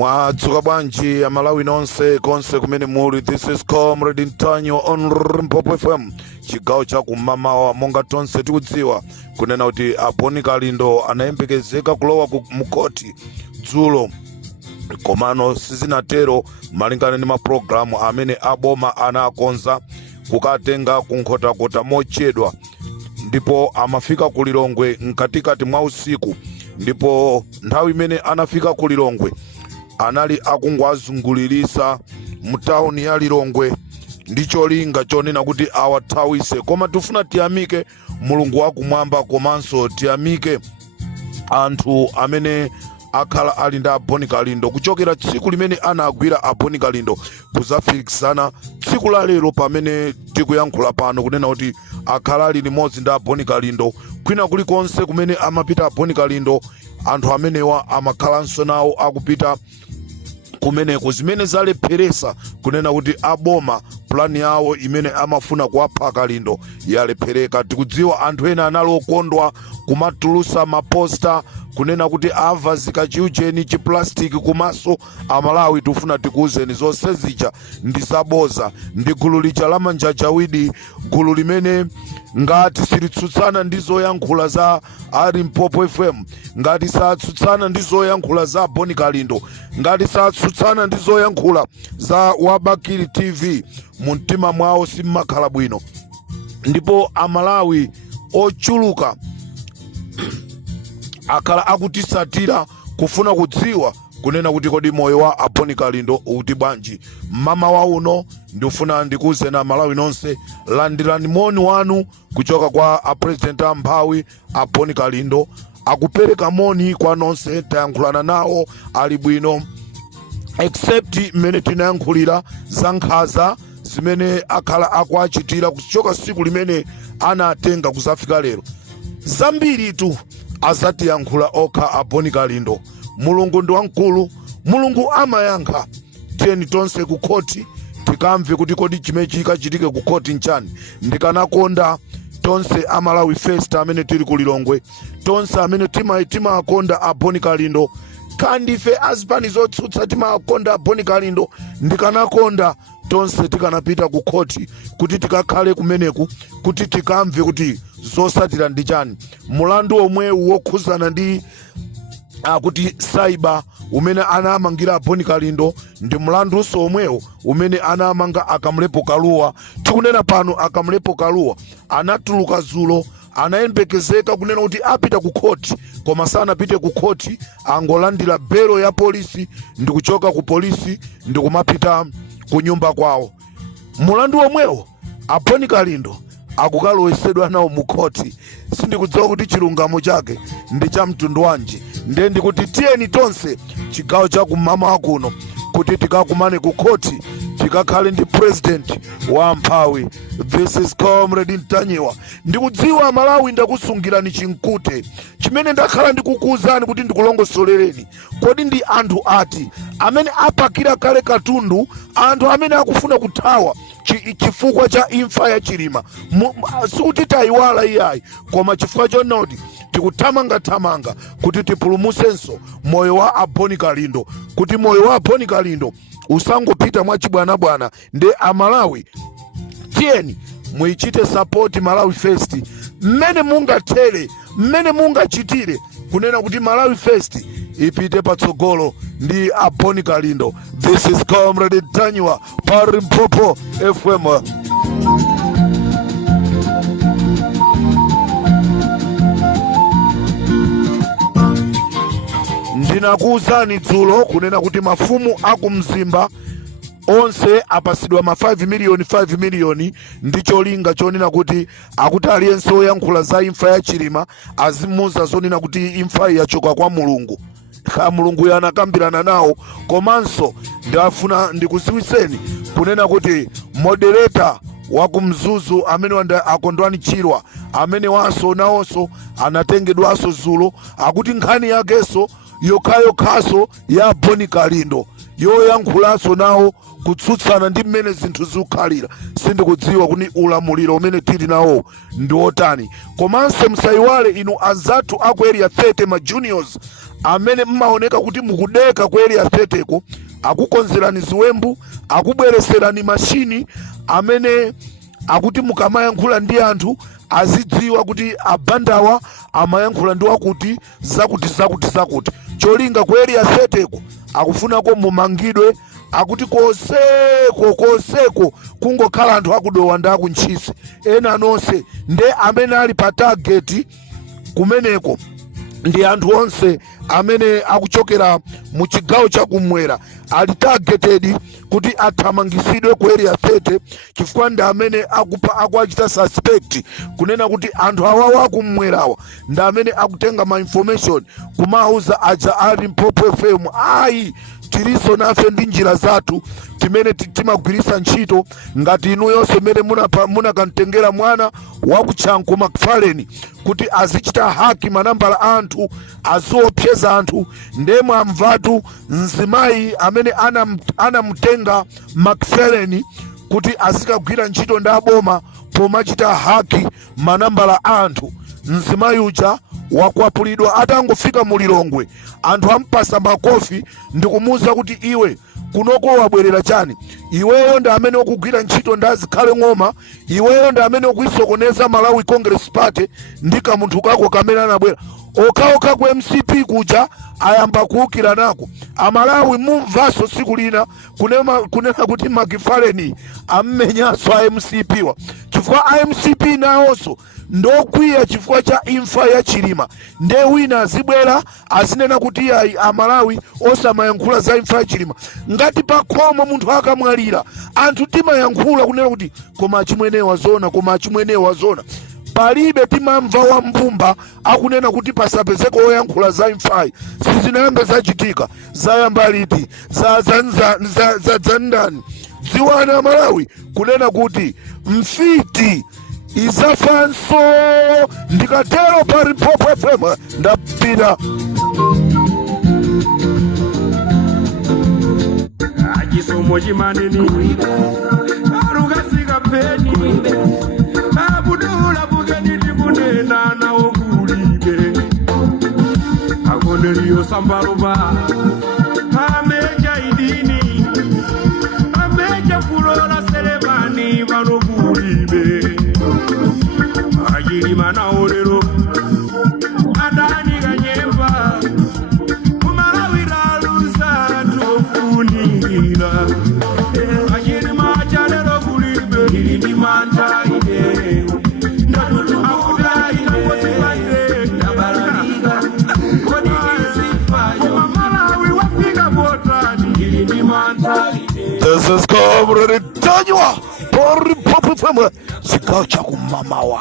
Mwadzuka bwanji ya Malawi nonse konse kumene muli. This is Comrade Ntanyo on Mpopo FM, chigawo cha kumamawa. Monga tonse tikudziwa kunena kuti Boni Kalindo anayembekezeka kulowa mukoti dzulo, komano sizinatero malingana ndi maprogramu amene aboma anakonza kukatenga kunkhotakota mochedwa, ndipo amafika ku Lilongwe mkatikati mwa usiku. Ndipo nthawi imene anafika ku Lilongwe anali akungwazungulirisa mutauni ya Lilongwe ndicho linga chonena kuti awathawise. Koma tufuna tiyamike Mulungu wakumwamba, komanso tiyamike anthu amene akhala ali ndi Boni Kalindo kuchokera tsiku limene anagwira Boni Kalindo kuzafikisana tsiku la lero pamene tikuyankhula pano, kunena kuti akhala ali limodzi ndi Boni Kalindo. Kwina kulikonse kumene amapita Boni Kalindo, anthu amenewa amakhalanso nawo akupita kumeneko. Zimene zalepheresa kunena kuti aboma plani yawo imene amafuna kuwapha Kalindo yalephereka. Tikudziwa anthu ena anali okondwa kumatulusa maposta kunena kuti ava zikachiujeni chiplastiki kumaso Amalawi. Tufuna tikuuzeni zonse zija ndi zaboza, ndi gulu lija la manjajawidi, gulu limene ngati silitsutsana ndi zoyankhula za Mpopo FM, ngati satsutsana ndi zoyankhula za Boni Kalindo, ngati satsutsana ndi zoyankhula za Wabakili TV, mumtima mwawo simmakhala bwino. Ndipo Amalawi ochuluka akhala akutisatira kufuna kudziwa kunena kuti kodi moyo wa Boni Kalindo uti bwanji. Mama wa uno ndifuna ndikuze na Malawi nonse, landirani moni wanu kuchoka kwa President Amphawi Boni Kalindo. Akupereka moni kwa nonse, tayankhulana nawo ali bwino, except mmene tinayankhulira za nkhaza zimene akhala akuachitira kuchoka siku limene anatenga kuzafika lero. Zambiri tu azatiyankhula okha Boni Kalindo. Mulungu ndi wamkulu, Mulungu amayankha. Tiyeni tonse ku khoti tikamve kuti kodi chimene chikachitike ku khoti nchani. Ndikanakonda tonse Amalawi First amene tili ku Lilongwe, tonse amene timakonda Boni Kalindo, kandi ife azipani zotsutsa timakonda Boni Kalindo, ndikanakonda tonse tikanapita ku khoti kuti tikakhale kumeneku kuti tikamve kuti zosatira ndi chani. Mulandu omwe wokhuzana ndi kuti saiba umene anamangira Boni Kalindo ndi mulandunso omwewo umene anamanga Akamlepo Kaluwa. Tikunena pano Akamlepo Kaluwa anatuluka zulo, anayembekezeka kunena kuti apita ku khoti, koma sanapite ku khoti, angolandira belo ya polisi ndi kuchoka ku polisi ndi kumapita ku nyumba kwawo. Mulandu omwewo Boni Kalindo akukalowesedwa nawo mu khoti. Sindikudziwa kuti chilungamo chake ndi cha mtundu wanji. Ndiye ndikuti tiyeni tonse chigawo cha kumama kuno kuti tikakumane ku khoti tikakhale ndi president wa Amphawi. This is Comrade Ntanyiwa. Ndikudziwa Malawi ndakusungirani chinkute chimene ndakhala ndikukuuzani kuti ndikulongosolereni. Kodi ndi anthu ati amene apakira kale katundu, anthu amene akufuna kuthawa chifukwa cha imfa ya Chilima. Sikuti tayiwala iyayi, koma chifukwa chonoti tikuthamanga kuti tipulumusenso moyo wa Boni Kalindo, kuti moyo wa Boni Kalindo usangopita mwachibwanabwana. Ndi Amalawi tiyeni muichite support Malawi First mmene mungathere, mmene mungachitire kunena kuti Malawi First ipite patsogolo ndi Boni Kalindo. This is Comrade Ntanyiwa pa Mpopo FM. Ndinakuuzani dzulo kunena kuti mafumu akumzimba onse apasidwa ma 5 miliyoni ndicho linga chonena kuti akuti aliyense oyankhula za imfa ya Chilima azimuza zonena kuti imfa yachoka kwa Mulungu. Mulungu yanakambirana nawo. Komanso ndafuna ndikuziwiseni kunena kuti moderator wakumzuzu amene akondwani Chirwa amene wanso nawonso anatengedwaso zulo, akuti nkhani yakeso yokhaso ya Boni Kalindo yoyankhulanso nawo kutsutsana ndi mmene zinthu zikukhalira. Sindikudziwa kuti ulamuliro umene tili nawo ndi otani. Komanso msayiwale inu azathu aku area 30 ma juniors amene mmaoneka kuti mukudeka kweli aseteko, akukonzerani ziwembu, akubwereserani mashini amene akuti mukamayankhula ndi anthu azidziwa kuti abandawa amayankhula ndi wakuti zakuti. Cholinga kweli aseteko akufunako mumangidwe, akuti koseko kungokhala anthu akudowa ndi akuntchisi ena nonse nde amene ali pa target kumeneko ndi anthu onse amene akuchokera mu chigawo chakumwera ali targeted kuti athamangisidwe ku area 30 chifukwa ndi amene akuachita suspect kunena kuti anthu awawa akumwerawa ndi amene akutenga ma information kumauza aja ali Mphopo FM. Ayi tiliso nafe ndi njira zathu timene timagwirisa ntchito ngati inu yonse mene munakamtengera mwana wakutchanko McFarlane kuti azichita haki manambala anthu aziopseza anthu ndemwe amvatu mzimayi amene anamutenga McFarlane kuti azikagwira ntchito ndi aboma pomachita haki manambala anthu. Mzimayi uja wakwapulidwa atangofika mu Lilongwe, anthu ampasa makofi ndikumuza kuti iwe kunoko wabwerera chani, iweyo ndi amene ukugwira ntchito ndazikhale ng'oma, iweyo ndi amene ukuisokoneza Malawi Congress Party ndi kamunthu kako kamene anabwera okaoka ku MCP kuja ayamba kuukira nako amalawi mumvaso siku lina kunena kuti McFarlane ammenyaso a MCP wa chifukwa a MCP naonso ndokwiya chifukwa cha imfa ya Chilima nde wina azibwera azinena kuti amalawi osamayankhula za imfa ya Chilima ngati pakhomo munthu akamwalira anthu timayankhula kunena kuti koma achimwenewa zona palibe timamva wa mbumba akunena kuti pasapezeko oyankhula za imfayi sizinayamba zachitika zayamba liti za dzandani dziwana Malawi kunena kuti mfiti izafanso ndikatero pari Mphopo FM ndapita ajisomo chimaneni arukasika peni abudula bugeni tikunena na okulibe akoneliyo sambaluba ameja idini ameja kulola Selemani banokulibe Chilima na olero adani kanyemba kumalawi lalusa tofunira Chilima chalero kulibe ili manta ide ndatutu akuda ide kosipande nabarika kodi isifayo Malawi wafika botani ili manta ide. This is Comrade Tanywa por Mphopo FM chikao cha kumamawa.